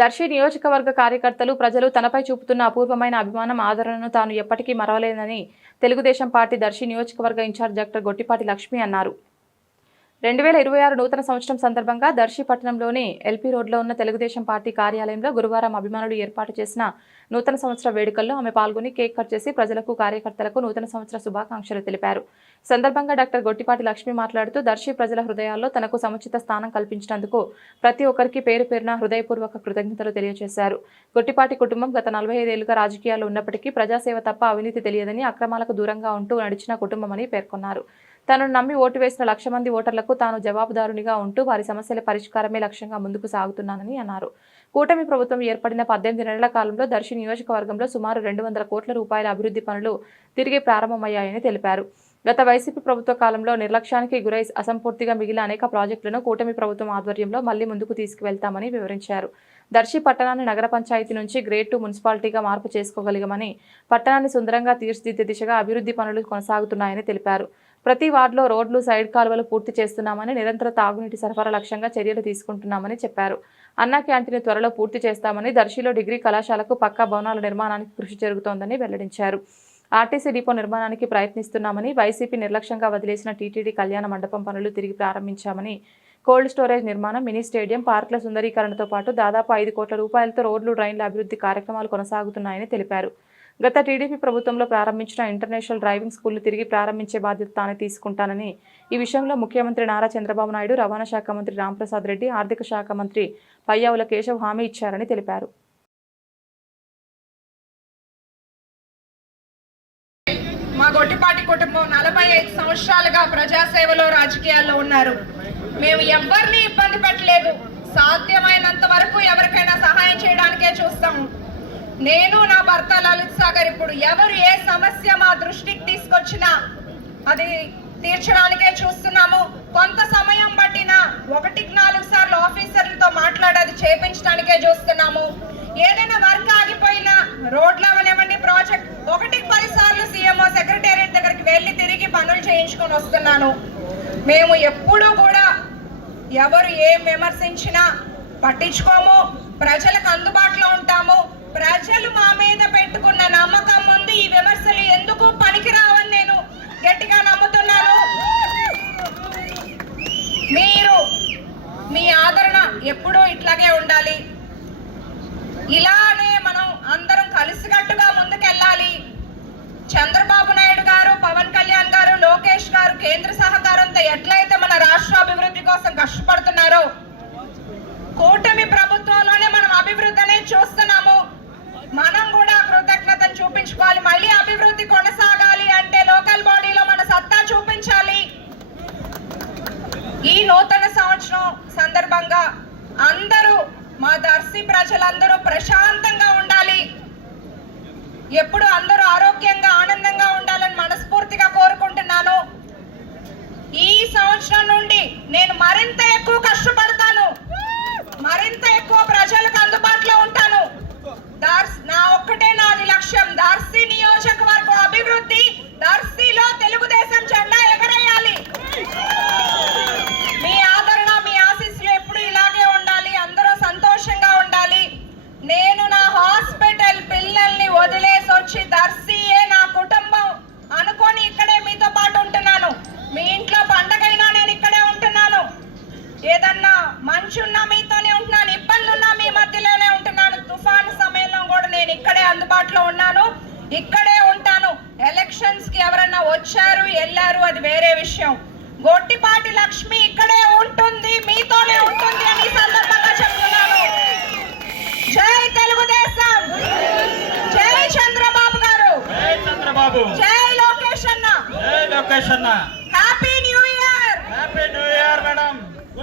దర్శి నియోజకవర్గ కార్యకర్తలు ప్రజలు తనపై చూపుతున్న అపూర్వమైన అభిమానం ఆదరణను తాను ఎప్పటికీ మరవలేదని తెలుగుదేశం పార్టీ దర్శి నియోజకవర్గ ఇన్ఛార్జ్ డాక్టర్ గొట్టిపాటి లక్ష్మి అన్నారు. 2026 నూతన సంవత్సరం సందర్భంగా దర్శి పట్టణంలోని ఎల్పీ రోడ్లో ఉన్న తెలుగుదేశం పార్టీ కార్యాలయంలో గురువారం అభిమానులు ఏర్పాటు చేసిన నూతన సంవత్సర వేడుకల్లో ఆమె పాల్గొని కేక్ కట్ చేసి ప్రజలకు కార్యకర్తలకు నూతన సంవత్సర శుభాకాంక్షలు తెలిపారు. సందర్భంగా డాక్టర్ గొట్టిపాటి లక్ష్మి మాట్లాడుతూ దర్శి ప్రజల హృదయాల్లో తనకు సముచిత స్థానం కల్పించినందుకు ప్రతి ఒక్కరికి పేరు పేరున హృదయపూర్వక కృతజ్ఞతలు తెలియజేశారు. గొట్టిపాటి కుటుంబం గత 45 ఏళ్లుగా రాజకీయాల్లో ఉన్నప్పటికీ ప్రజాసేవ తప్ప అవినీతి తెలియదని, అక్రమాలకు దూరంగా ఉంటూ నడిచిన కుటుంబమని పేర్కొన్నారు. తనను నమ్మి ఓటు వేసిన 1,00,000 మంది ఓటర్లకు తాను జవాబుదారునిగా ఉంటూ వారి సమస్యల పరిష్కారమే లక్ష్యంగా ముందుకు సాగుతున్నానని అన్నారు. కూటమి ప్రభుత్వం ఏర్పడిన 18 నెలల కాలంలో దర్శి నియోజకవర్గంలో సుమారు 200 కోట్ల రూపాయల అభివృద్ధి పనులు తిరిగి ప్రారంభమయ్యాయని తెలిపారు. గత వైసీపీ ప్రభుత్వ కాలంలో నిర్లక్ష్యానికి గురై అసంపూర్తిగా మిగిలిన అనేక ప్రాజెక్టులను కూటమి ప్రభుత్వం ఆధ్వర్యంలో మళ్లీ ముందుకు తీసుకువెళ్తామని వివరించారు. దర్శి పట్టణాన్ని నగర పంచాయతీ నుంచి గ్రేడ్ 2 మున్సిపాలిటీగా మార్పు చేసుకోగలిగామని, పట్టణాన్ని సుందరంగా తీర్చిదిద్దే దిశగా అభివృద్ధి పనులు కొనసాగుతున్నాయని తెలిపారు. ప్రతి వార్డులో రోడ్లు, సైడ్ కాలువలు పూర్తి చేస్తున్నామని, నిరంతర తాగునీటి సరఫరా లక్ష్యంగా చర్యలు తీసుకుంటున్నామని చెప్పారు. అన్నా క్యాంటీన్ త్వరలో పూర్తి చేస్తామని, దర్శిలో డిగ్రీ కళాశాలకు పక్కా భవనాల నిర్మాణానికి కృషి జరుగుతోందని వెల్లడించారు. ఆర్టీసీ డిపో నిర్మాణానికి ప్రయత్నిస్తున్నామని, వైసీపీ నిర్లక్ష్యంగా వదిలేసిన టీటీడీ కళ్యాణ మండపం పనులు తిరిగి ప్రారంభించామని, కోల్డ్ స్టోరేజ్ నిర్మాణం, మినీ స్టేడియం, పార్కుల సుందరీకరణతో పాటు దాదాపు 5 కోట్ల రూపాయలతో రోడ్లు, డ్రైన్ల అభివృద్ధి కార్యక్రమాలు కొనసాగుతున్నాయని తెలిపారు. గత టీడీపీ ప్రభుత్వంలో ప్రారంభించిన ఇంటర్నేషనల్ డ్రైవింగ్ స్కూల్ను తిరిగి ప్రారంభించే బాధ్యత తానే తీసుకుంటానని, ఈ విషయంలో ముఖ్యమంత్రి నారా చంద్రబాబు నాయుడు, రవాణా శాఖ మంత్రి రాంప్రసాద్ రెడ్డి, ఆర్థిక శాఖ మంత్రి పయ్యావుల కేశవ్ హామీ ఇచ్చారని తెలిపారు. మా గొట్టిపాటి కుటుంబం 45 సంవత్సరాలుగా ప్రజాసేవలో రాజకీయాల్లో ఉన్నారు. మేము ఎవరిని ఇబ్బంది పెట్టలేదు. సాధ్యమైనంత వరకు ఎవరికైనా సహాయం చేయడానికే చూస్తాము. నేను, నా భర్త లలిత్ సాగర్ ఇప్పుడు ఎవరు ఏ సమస్య మా దృష్టికి తీసుకొచ్చినా అది తీర్చడానికే చూస్తున్నాము. కొంత సమయం పట్టినా 1కి 4 సార్లు ఆఫీసర్లతో మాట్లాడేది చేపించడానికే చూస్తున్నాము. ఏదైనా వర్క్ ఆగిపోయినా రోడ్లు అవనివ్వండి, ప్రాజెక్ట్ 1కి 10 సార్లు సీఎంఓ సెక్రటేరియట్ దగ్గరికి వెళ్ళి తిరిగి పనులు చేయించుకొని వస్తున్నాను. మేము ఎప్పుడూ కూడా ఎవరు ఏం విమర్శించినా పట్టించుకోము. ప్రజలకు అందుబాటులో ఉంటాము. ప్రజలు మా మీద పెట్టుకున్న నమ్మకం ముందు ఈ విమర్శలు ఎందుకు పనికిరావని నేను గట్టిగా నమ్ముతున్నాను. మీరు మీ ఆదరణ ఎప్పుడూ ఇట్లాగే ఉండాలి. ఇలానే మనం అందరం కలిసికట్టుగా ముందుకెళ్ళాలి. చంద్రబాబు నాయుడు గారు, పవన్ కళ్యాణ్ గారు, లోకేష్ గారు కేంద్ర సహకారంతో ఎట్లయితే మన రాష్ట్ర అభివృద్ధి కోసం కష్టపడుతున్నారో, కూటమి ప్రభుత్వంలోనే మనం అభివృద్ధి అనేది చూస్తున్నాము. మనం కూడా కృతజ్ఞతను చూపించుకోవాలి. మళ్ళీ అభివృద్ధి కొనసాగాలి అంటే లోకల్ బాడీలో మన సత్తా చూపించాలి. ఈ నూతన సంవత్సరం సందర్భంగా అందరూ, మా దర్శి ప్రజలందరూ ప్రశాంతంగా ఉండాలి. ఎప్పుడు అందరూ ఆరోగ్యంగా, ఆనందంగా ఉండాలని మనస్ఫూర్తిగా కోరుకుంటున్నాను. ఈ సంవత్సరం నుండి నేను మరింత ఎక్కువ కష్టపడతాను, మరింత ఎక్కువ ప్రజలకు అందుబాటులో ఉంటాను. నా ఒక్కటే నాది లక్ష్యం, దర్శి నియోజకవర్గం అభివృద్ధి, దర్శిలో తెలుగుదేశం జెండా ఎగరేయాలి. మీ ఆదరణ, మీ ఆశీస్సులు ఎప్పుడు ఇలాగే ఉండాలి. అందరూ సంతోషంగా ఉండాలి. నేను నా హాస్పిటల్ పిల్లల్ని వదిలేసి వచ్చి దర్శియే నా కుటుంబం అనుకొని ఇక్కడే మీతో పాటు ఉంటున్నాను. మీ ఇంట్లో పండగైనా నేను ఇక్కడే ఉంటున్నాను. ఏదన్నా మంచున్నా మీతోనే ఉంటున్నాను, ఇబ్బందులున్నా మీ మధ్యలోనే ఉంటున్నాను. తుఫాను సమయంలో కూడా నేను ఇక్కడే అందుబాటులో ఉన్నాను, ఇక్కడే ఉంటాను. ఎలక్షన్స్ కి ఎవరన్నా వచ్చారు వెళ్ళారు అది వేరే విషయం. గొట్టిపాటి లక్ష్మి ఇక్కడే ఉంటుంది, మీతోనే ఉంటుంది అని సందర్భంగా చెప్తున్నాను. జై తెలుగుదేశం, జై చంద్రబాబు గారు, జై లోకేష్ అన్న.